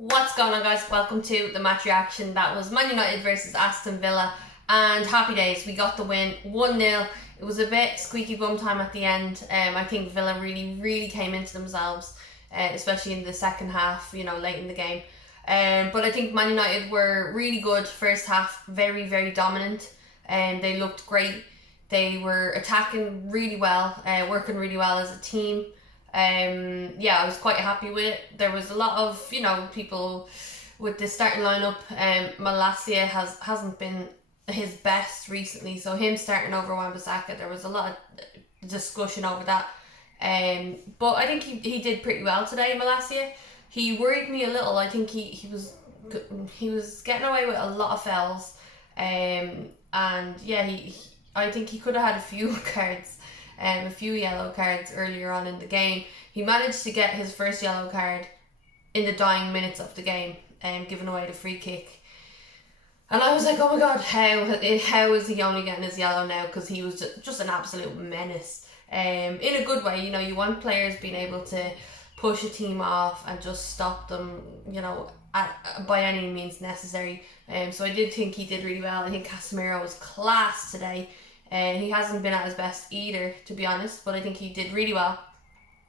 What's going on, guys? Welcome to the match reaction. That was Man United versus Aston Villa, and happy days, we got the win 1-0. It was a bit squeaky bum time at the end. I think Villa really came into themselves, especially in the second half, late in the game. But I think Man United were really good first half, very dominant, and they looked great. They were attacking really well, working really well as a team. I was quite happy with it. There was a lot of people with the starting lineup. Malacia hasn't been his best recently, so him starting over Wan-Bissaka, there was a lot of discussion over that. But I think he did pretty well today, Malacia. He worried me a little. I think he was getting away with a lot of fouls. I think he could have had a few cards. A few yellow cards earlier on in the game. He managed to get his first yellow card in the dying minutes of the game, giving away the free kick. And I was like, oh my god, how is he only getting his yellow now? Because he was just an absolute menace. In a good way, you want players being able to push a team off and just stop them, by any means necessary. So I did think he did really well. I think Casemiro was class today. He hasn't been at his best either, to be honest, but I think he did really well.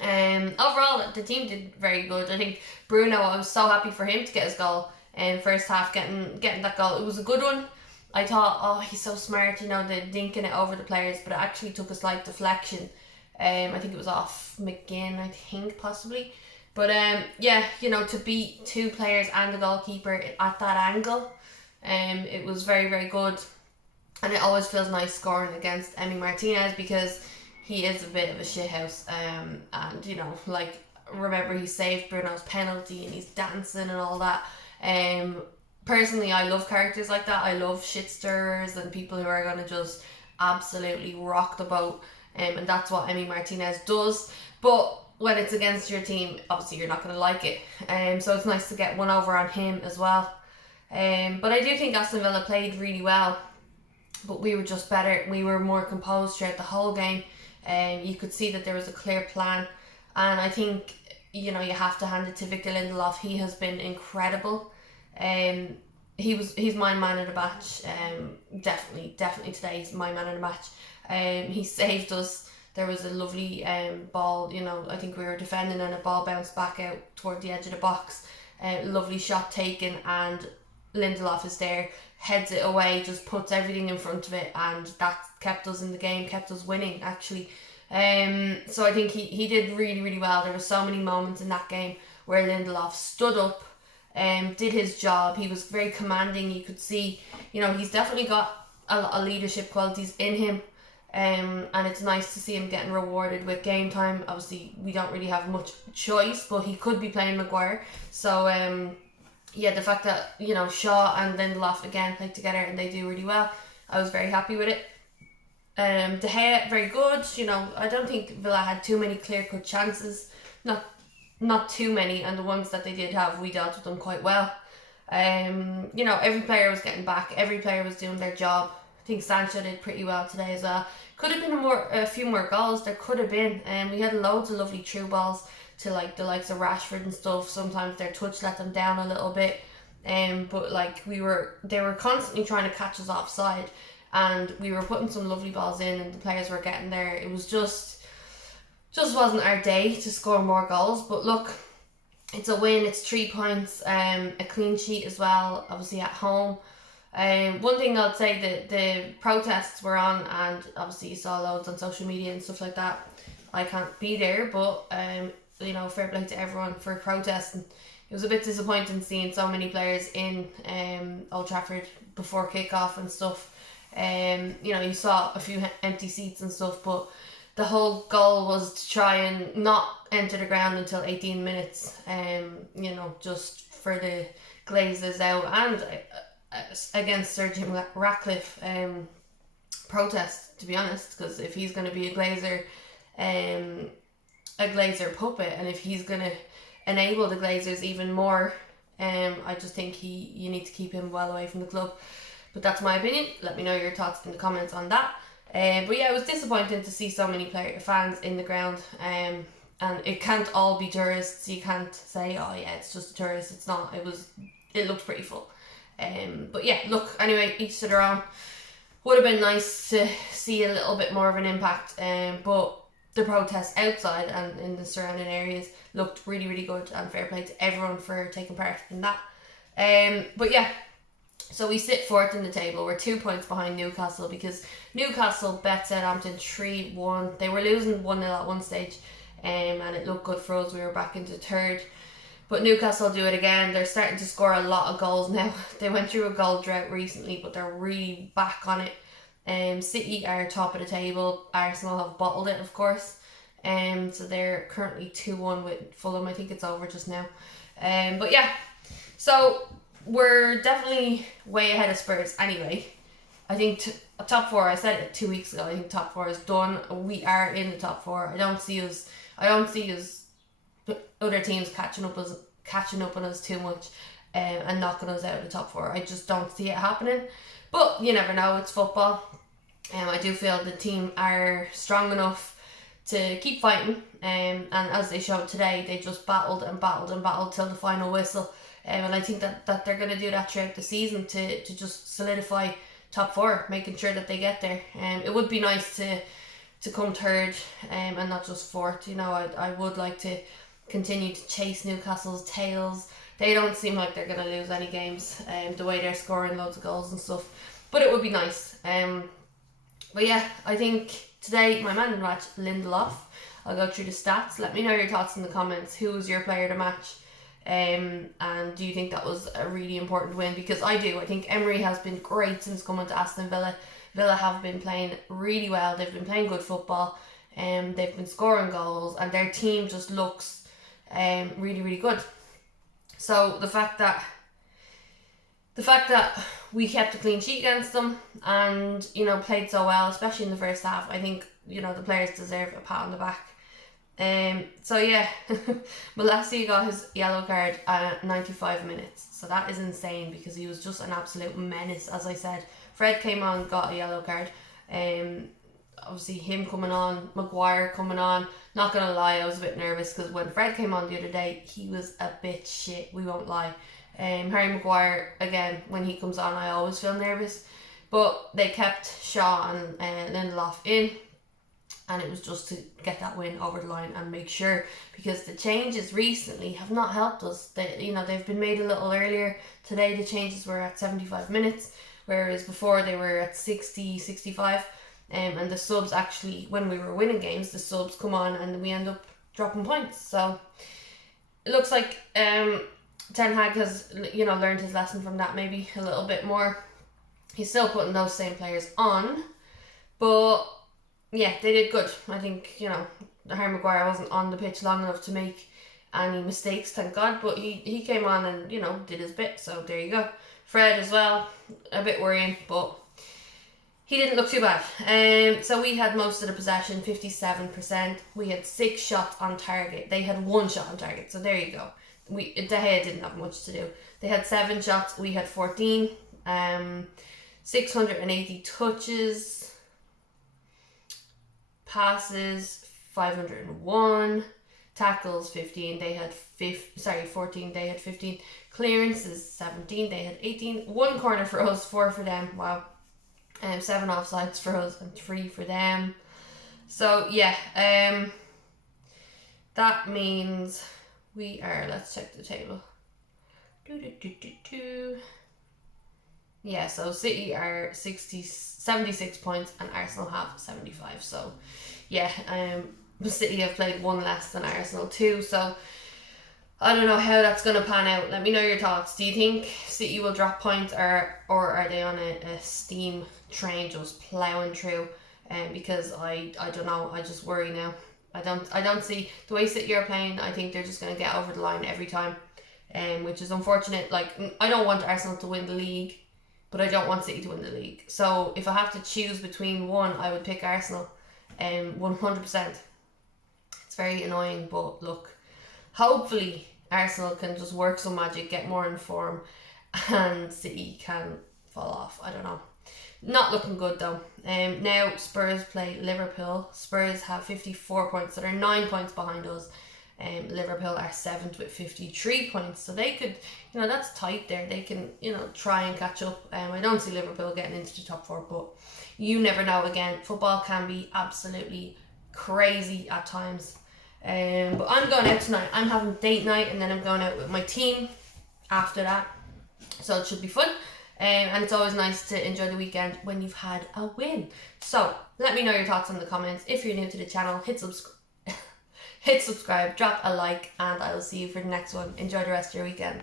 Overall, the team did very good. I think Bruno, I was so happy for him to get his goal in first half, getting that goal. It was a good one. I thought, oh, he's so smart, the dinking it over the players, but it actually took a slight deflection. I think it was off McGinn, I think, possibly. But to beat two players and the goalkeeper at that angle, it was very good. And it always feels nice scoring against Emi Martinez because he is a bit of a shithouse. Remember he saved Bruno's penalty and he's dancing and all that. Personally, I love characters like that. I love shit stirrers and people who are going to just absolutely rock the boat. And that's what Emi Martinez does. But when it's against your team, obviously you're not going to like it. So it's nice to get one over on him as well. But I do think Aston Villa played really well. But we were just better. We were more composed throughout the whole game. You could see that there was a clear plan. And I think, you have to hand it to Victor Lindelof. He has been incredible. He's my man of the match. Definitely today he's my man of the match. He saved us. There was a lovely ball, I think we were defending and a ball bounced back out toward the edge of the box. Lovely shot taken, and Lindelof is there, heads it away, just puts everything in front of it, and that kept us in the game, kept us winning actually. So I think he did really well. There were so many moments in that game where Lindelof stood up, did his job. He was very commanding. You could see, he's definitely got a lot of leadership qualities in him. And it's nice to see him getting rewarded with game time. Obviously we don't really have much choice, but he could be playing Maguire. So the fact that, Shaw and Lindelof again played together and they do really well, I was very happy with it. De Gea, very good. I don't think Villa had too many clear-cut chances. Not too many, and the ones that they did have, we dealt with them quite well. Every player was getting back. Every player was doing their job. I think Sancho did pretty well today as well. Could have been a few more goals. There could have been. We had loads of lovely through balls to the likes of Rashford and stuff. Sometimes their touch let them down a little bit, but they were constantly trying to catch us offside, and we were putting some lovely balls in, and the players were getting there. It was just wasn't our day to score more goals. But look, it's a win. It's 3 points, a clean sheet as well, obviously at home. One thing I'll say, that the protests were on, and obviously you saw loads on social media and stuff like that. I can't be there, but fair play to everyone for protesting. It was a bit disappointing seeing so many players in Old Trafford before kickoff and stuff. You saw a few empty seats and stuff, but the whole goal was to try and not enter the ground until 18 minutes. Just for the Glazers out, and against Sir Jim Ratcliffe protest, to be honest, because if he's going to be a Glazer puppet, and if he's going to enable the Glazers even more, I just think you need to keep him well away from the club. But that's my opinion. Let me know your thoughts in the comments on that. But yeah, it was disappointing to see so many fans in the ground. and it can't all be tourists. You can't say, oh yeah, it's just a tourist. It's not. It looked pretty full. But yeah, look, anyway, each to their own. Would have been nice to see a little bit more of an impact, but the protests outside and in the surrounding areas looked really, really good, and fair play to everyone for taking part in that. But yeah, so we sit fourth in the table. We're 2 points behind Newcastle because Newcastle bet Southampton 3-1. They were losing 1-0 at one stage, and it looked good for us. We were back into third. But Newcastle do it again. They're starting to score a lot of goals now. They went through a goal drought recently, but they're really back on it. City are top of the table. Arsenal have bottled it, of course. So they're currently 2-1 with Fulham. I think it's over just now. But yeah, so we're definitely way ahead of Spurs anyway. I think top four, I said it 2 weeks ago, I think top four is done. We are in the top four. I don't see us other teams catching up on us too much and knocking us out of the top four. I just don't see it happening. But you never know, it's football. I do feel the team are strong enough to keep fighting. And as they showed today, they just battled till the final whistle. And I think that they're going to do that throughout the season to just solidify top four, making sure that they get there. It would be nice to come third and not just fourth. You know, I would like to continue to chase Newcastle's tails. They don't seem like they're going to lose any games, the way they're scoring loads of goals and stuff. But it would be nice. But yeah, I think today my man in the match, Lindelof. I'll go through the stats. Let me know your thoughts in the comments. Who was your player of the match? And do you think that was a really important win? Because I do. I think Emery has been great since coming to Aston Villa. Villa have been playing really well. They've been playing good football. They've been scoring goals, and their team just looks really, really good. So the fact that we kept a clean sheet against them and, you know, played so well, especially in the first half, I think, you know, the players deserve a pat on the back. So yeah, Malassi got his yellow card at 95 minutes. So that is insane because he was just an absolute menace, as I said. Fred came on, got a yellow card. Obviously him coming on, Maguire coming on. Not gonna lie, I was a bit nervous because when Fred came on the other day, he was a bit shit, we won't lie. Harry Maguire, again, when he comes on, I always feel nervous. But they kept Shaw and Lindelof in, and it was just to get that win over the line and make sure, because the changes recently have not helped us. They've been made a little earlier. Today the changes were at 75 minutes, whereas before they were at 60, 65. And the subs actually, when we were winning games, the subs come on and we end up dropping points. So it looks like Ten Hag has, learned his lesson from that maybe a little bit more. He's still putting those same players on, but yeah, they did good. I think, Harry Maguire wasn't on the pitch long enough to make any mistakes, thank God, but he came on and, did his bit, so there you go. Fred as well, a bit worrying, but he didn't look too bad. So we had most of the possession, 57%. We had 6 shots on target. They had 1 shot on target, so there you go. De Gea didn't have much to do. They had 7 shots, we had 14. 680 touches, passes 501, tackles 15. They had 14. They had 15. Clearances 17. They had 18. 1 corner for us, 4 for them. Wow. 7 offsides for us and 3 for them. So yeah, that means we are. Let's check the table. Yeah, so City are 76 points and Arsenal have 75. So yeah, City have played 1 less than Arsenal too. So I don't know how that's going to pan out. Let me know your thoughts. Do you think City will drop points or are they on a steam train just ploughing through? Because I don't know. I just worry now. I don't see the way City are playing. I think they're just going to get over the line every time, which is unfortunate. Like, I don't want Arsenal to win the league, but I don't want City to win the league. So if I have to choose between one, I would pick Arsenal, 100%. It's very annoying, but look, hopefully Arsenal can just work some magic, get more in form, and City can fall off. I don't know. Not looking good though. Now Spurs play Liverpool. Spurs have 54 points, so they're 9 points behind us. Liverpool are 7th with 53 points, so they could, that's tight there. They can, try and catch up. I don't see Liverpool getting into the top 4, but you never know. Again, football can be absolutely crazy at times. But I'm going out tonight. I'm having date night, and then I'm going out with my team after that, so it should be fun. And it's always nice to enjoy the weekend when you've had a win. So let me know your thoughts in the comments. If you're new to the channel, hit subscribe, drop a like, and I will see you for the next one. Enjoy the rest of your weekend.